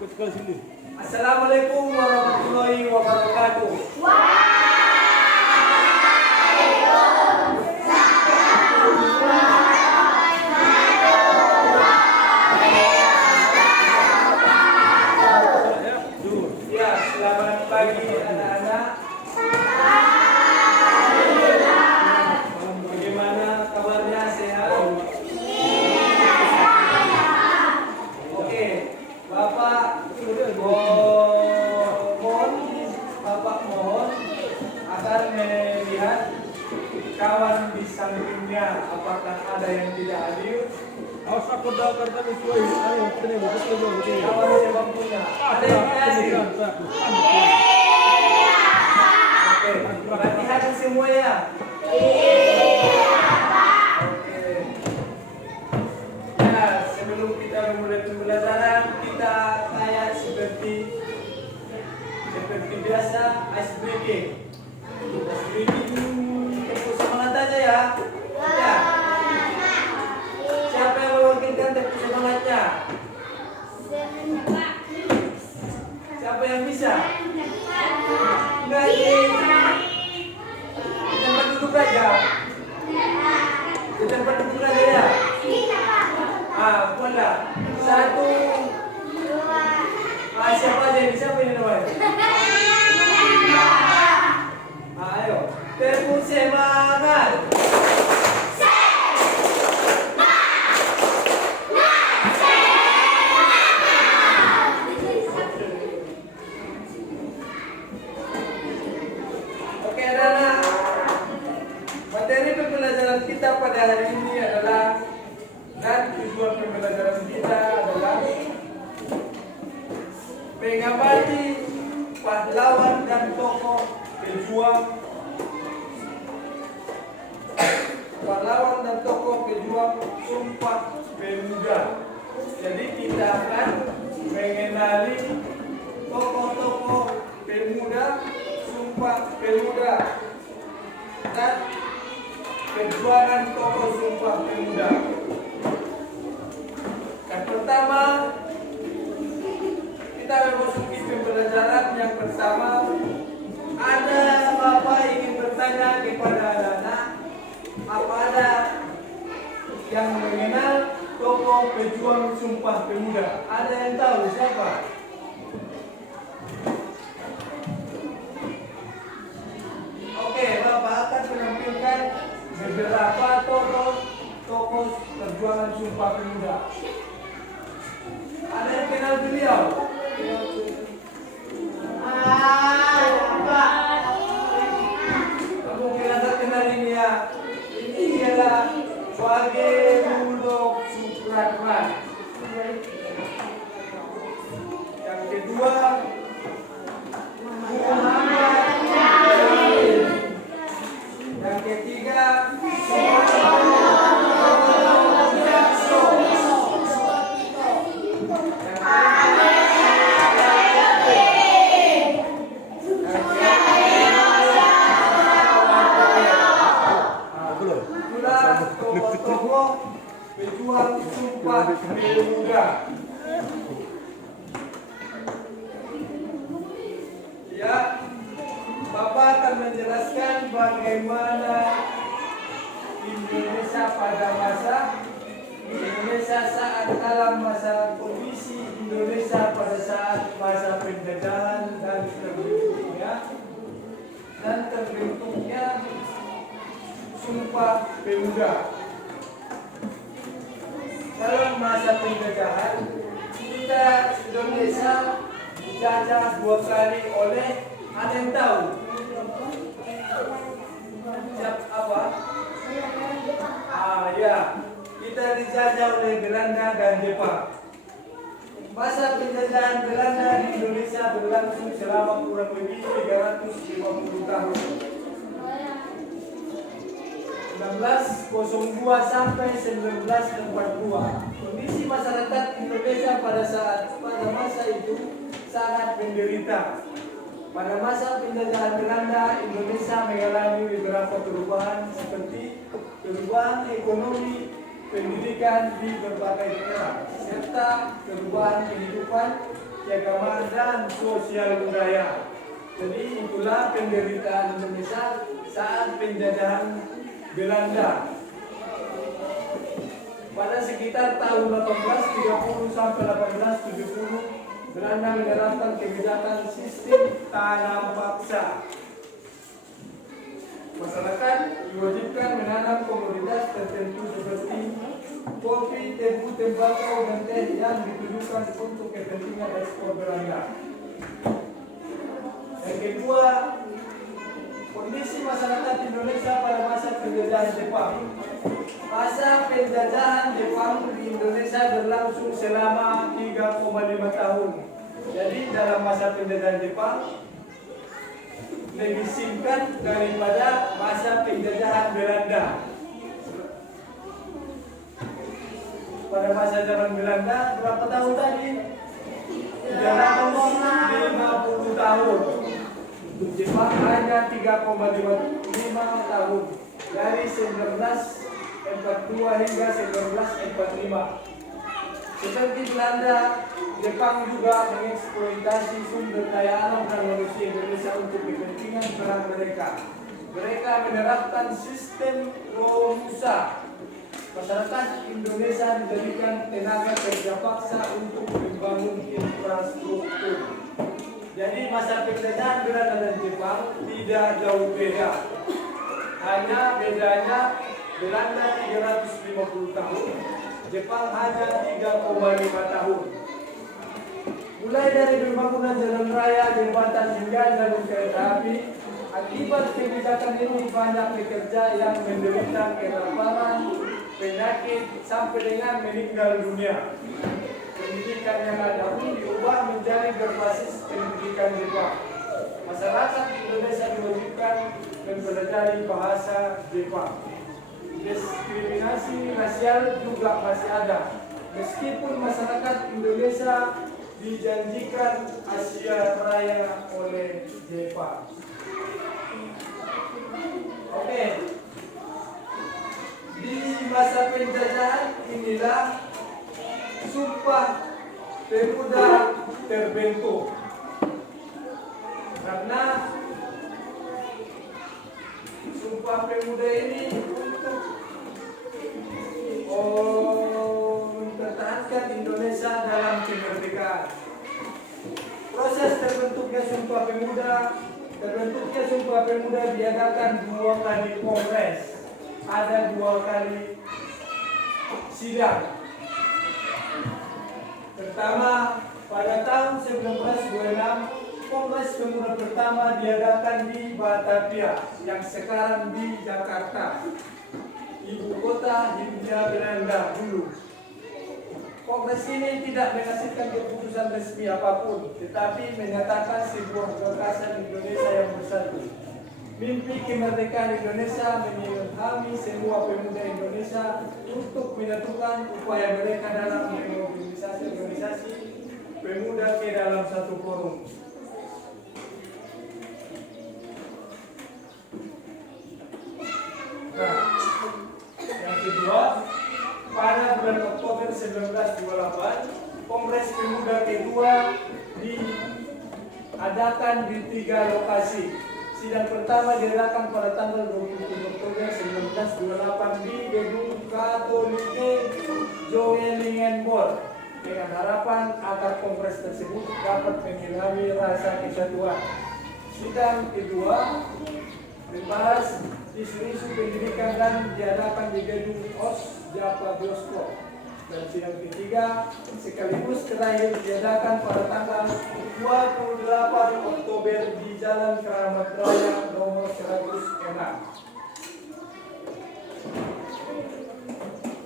Assalamualaikum warahmatullahi wabarakatuh. Ya, selamat pagi anak-anak. Bagaimana kabarnya, sehat? Oke, Bapak mohon agar melihat kawan di sampingnya, apakah ada yang tidak hadir? Kawan sepak bola, ada yang tidak hadir? Oke, berarti hadir semua ya? Oke. Ya, sebelum kita memulai pembelajaran, kita kayak seperti biasa, ice breaking. Ice breaking, tepuk semangat aja ya. Ya. Siapa yang mewakilkan tepuk semangatnya? Siapa yang bisa? Enggak, di tempat duduk aja. Di tempat duduk aja ya. Boleh. Satu. Siapa aja ini? Siapa ini namanya? Ayo, tepuk semangat. Oke, anak-anak. Materi pembelajaran kita pada hari ini adalah, dan tujuan pembelajaran kita adalah mengabdi pahlawan dan tokoh pejuang Sumpah Pemuda. Jadi kita akan mengenali tokoh-tokoh pemuda Sumpah Pemuda dan perjuangan tokoh Sumpah Pemuda. Yang pertama, kita memasuki pembelajaran yang pertama. Ada Bapak ingin bertanya kepada anak-anak, apa ada yang mengenal tokoh pejuang Sumpah Pemuda? Ada yang tahu siapa? Oke, Bapak akan menampilkan beberapa tokoh perjuangan Sumpah Pemuda. Ada yang kenal beliau? Kamu kenal ini ya? Ini adalah Wage Rudolf Supratman. Yang kedua, Muhammad Yamin. Yang ketiga, pejuang Sumpah Pemuda. Ya, Bapak akan menjelaskan bagaimana Indonesia pada saat dalam masa kondisi Indonesia pada saat masa penjajahan dan terbentuknya Sumpah Pemuda. Dalam masa penjajahan, kita Indonesia dijajah 2 kali oleh, ada yang tahu? Apa? Ya, kita dijajah oleh Belanda dan Jepang. Masa penjajahan Belanda di Indonesia berlangsung selama kurang lebih 350 tahun. 1902 sampai 1942. Kondisi masyarakat Indonesia pada masa itu sangat menderita. Pada masa penjajahan Belanda, Indonesia mengalami beberapa perubahan seperti perubahan ekonomi, pendidikan di berbagai daerah, serta perubahan kehidupan keagamaan, dan sosial budaya. Jadi itulah penderitaan Indonesia saat penjajahan Belanda. Pada sekitar tahun 1830 sampai 1870, Belanda menerapkan kebijakan sistem tanam paksa. Masyarakat diwajibkan menanam komoditas tertentu seperti kopi, tebu, tembakau, dan teh yang ditujukan untuk kepentingan ekspor Belanda. Yang kedua, kondisi masyarakat Indonesia pada masa penjajahan Jepang. Masa penjajahan Jepang di Indonesia berlangsung selama 3,5 tahun. Jadi dalam masa penjajahan Jepang lebih singkat daripada masa penjajahan Belanda. Pada masa zaman Belanda berapa tahun tadi? 350 tahun. Untuk Jepang hanya 3,5 tahun, dari 1942 hingga 1945. Seperti Belanda, Jepang juga mengeksploitasi sumber daya alam dan manusia Indonesia untuk kepentingan perang mereka. Mereka menerapkan sistem romusa. Masyarakat Indonesia dijadikan tenaga kerja paksa untuk membangun infrastruktur. Jadi masa penjajahan Belanda dan Jepang tidak jauh beda. Hanya bedanya Belanda 350 tahun, Jepang hanya 3,5 tahun. Mulai dari pembangunan jalan raya, jembatan hingga jalur kereta api, akibat kebijakan ini banyak pekerja yang menderita kelaparan, penyakit, sampai dengan meninggal dunia. Pendidikan yang ada pun diubah menjadi berbasis pendidikan Jepang. Masyarakat Indonesia diwajibkan mempelajari bahasa Jepang. Diskriminasi rasial juga masih ada. Meskipun masyarakat Indonesia dijanjikan Asia Raya oleh Jepang. Oke. Di masa penjajahan inilah Sumpah Pemuda terbentuk. Karena Sumpah Pemuda ini untuk mempertahankan Indonesia dalam kemerdekaan. Proses terbentuknya Sumpah Pemuda diadakan 2 kali kongres, ada 2 kali sidang. Pertama, pada tahun 1926, Kongres Pemuda pertama diadakan di Batavia, yang sekarang di Jakarta, ibu kota Hindia Belanda dulu. Kongres ini tidak menghasilkan keputusan resmi apapun, tetapi menyatakan sebuah gagasan Indonesia yang bersatu. Mimpi kemerdekaan Indonesia mengilhami semua pemuda Indonesia untuk menyatukan upaya mereka dalam memobilisasi organisasi pemuda ke dalam satu forum. Nah, yang kedua, pada bulan Oktober 1928, Kongres Pemuda kedua diadakan di 3 lokasi. Sidang pertama diadakan pada tanggal 27 Oktober 1928 di Gedung Katolike Jogelingenborg, dengan harapan agar kongres tersebut dapat mengilhami rasa kesatuan. Sidang kedua membahas isu-isu pendidikan dan diadakan di Gedung OS Japa Bioskop. Dan sidang ketiga sekaligus terakhir diadakan pada tanggal 28 Oktober di Jalan Keramat Raya nomor 106.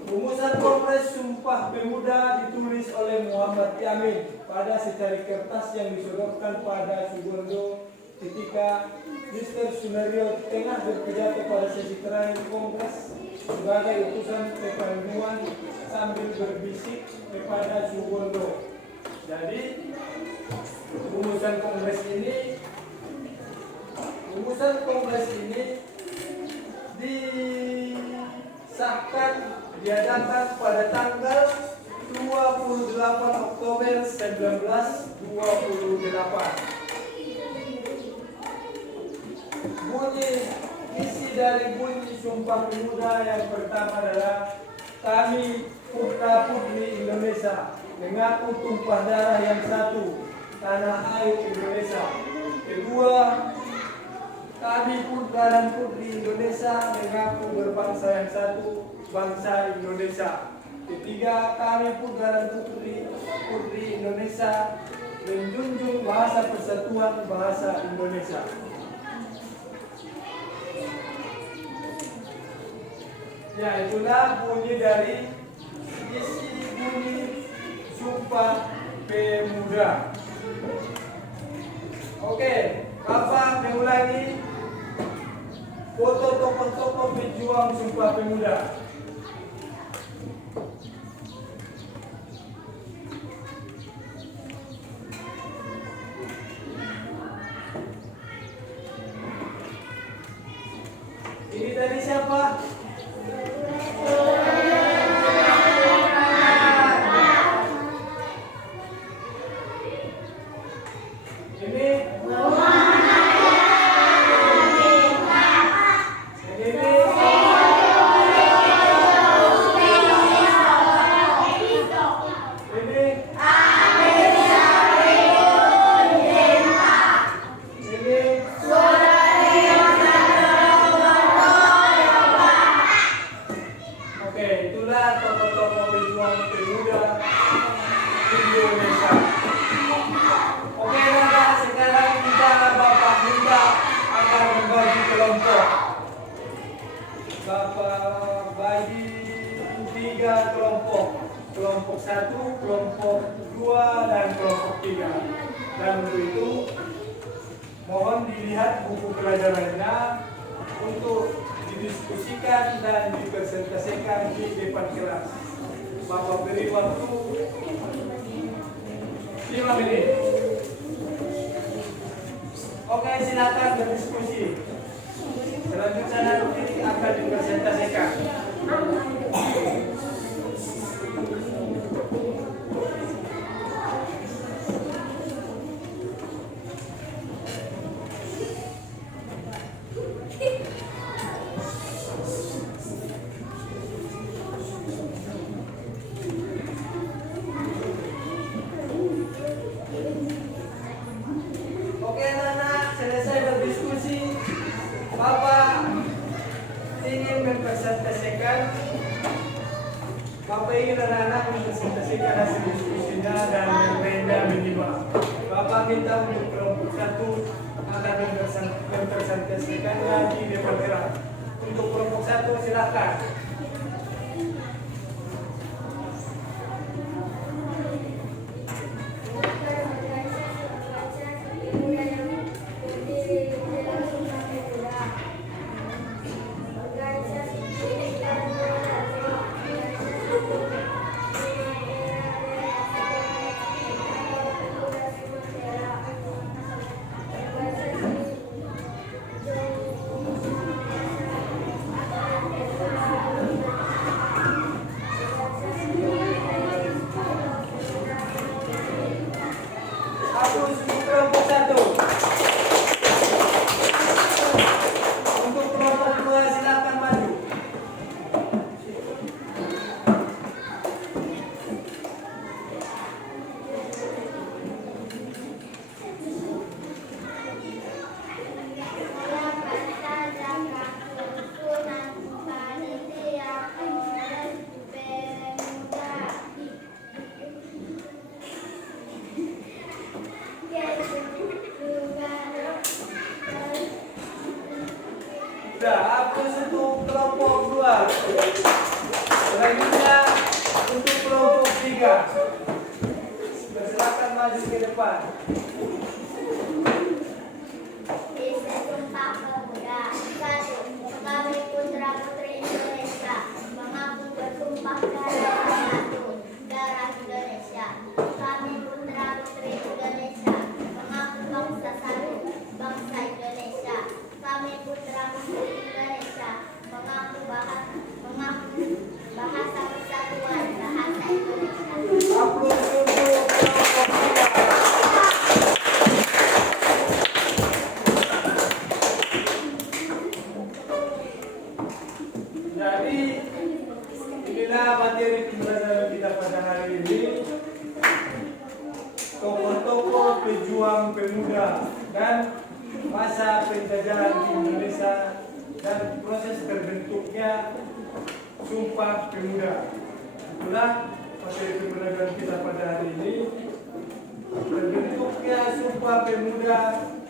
Rumusan Kongres Sumpah Pemuda ditulis oleh Muhammad Yamin pada secari kertas yang disodorkan pada Sugondo ketika Mr. Sunario tengah berpidato pada sesi terakhir Kongres sebagai utusan kepanduan sambil berbisik kepada Sugondo. Jadi rumusan Kongres ini disahkan diadakan pada tanggal 28 Oktober 1928. Bunyi isi dari bunyi Sumpah Pemuda yang pertama adalah kami putra-putri Indonesia mengaku tumpah darah yang satu, tanah air Indonesia. Kedua, kami putra dan putri Indonesia mengaku berbangsa yang satu, bangsa Indonesia. Ketiga, kami putra dan putri Indonesia menjunjung bahasa persatuan bahasa Indonesia. Ya, itulah bunyi dari isi bunyi Sumpah Pemuda. Oke, Bapak mengulangi foto tokoh-tokoh pejuang Sumpah Pemuda. Ini dari siapa? Bapak bagi 3 kelompok, kelompok 1, kelompok 2, dan kelompok 3. Dan untuk itu mohon dilihat buku pelajarannya untuk didiskusikan dan dipresentasikan di depan kelas. Bapak beri waktu 5 menit. Oke, silakan berdiskusi. Selanjutnya nanti akan dipresentasikan. Oke, anak-anak, selesai berdiskusi. Bapak ingin mempresentasikan, Bapak ingin anak-anak mempresentasikan hasil diskusinya dan memberinya minimal. Bapak minta untuk kelompok 1 akan mempresentasikannya di depan kelas. Untuk kelompok 1 silakan. Hapus untuk kelompok 2. Selanjutnya untuk kelompok 3. Silakan maju ke depan. Sumpah Pemuda. 1. Kami putra-putri Indonesia mengaku bersumpah pada satu darah Indonesia. Kami putra-putri Indonesia mengaku bangsa satu, bangsa Indonesia. Kami putra-putri Indonesia mengaku bahasa persatuan bahasa Indonesia. tokoh-tokoh pejuang pemuda dan masa penjajahan di Indonesia dan proses terbentuknya Sumpah Pemuda. Itulah materi pembelajaran kita pada hari ini. Terbentuknya Sumpah Pemuda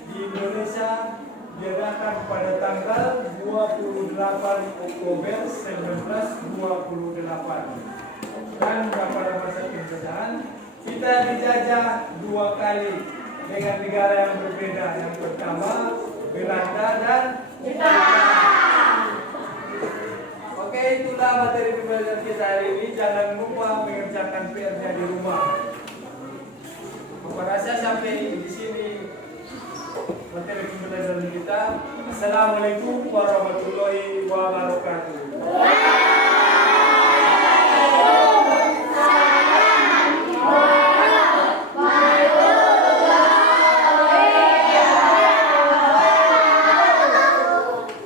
di Indonesia diadakan pada tanggal 28 Oktober 1928. Dan pada masa penjajahan kita dijajah 2 kali dengan negara yang berbeda. Yang pertama Belanda dan Jepang. Oke, itulah materi pembelajaran kita hari ini. Jangan lupa mengerjakan PR-nya di rumah. Aku rasa sampai di sini materi pembelajaran kita. Assalamualaikum warahmatullahi wabarakatuh.